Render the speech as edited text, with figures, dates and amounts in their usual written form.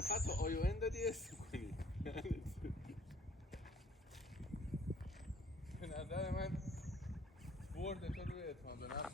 صفت رو آی و ان دادی اسم کنی. به نظر من برد تو روی اعتماد به نفس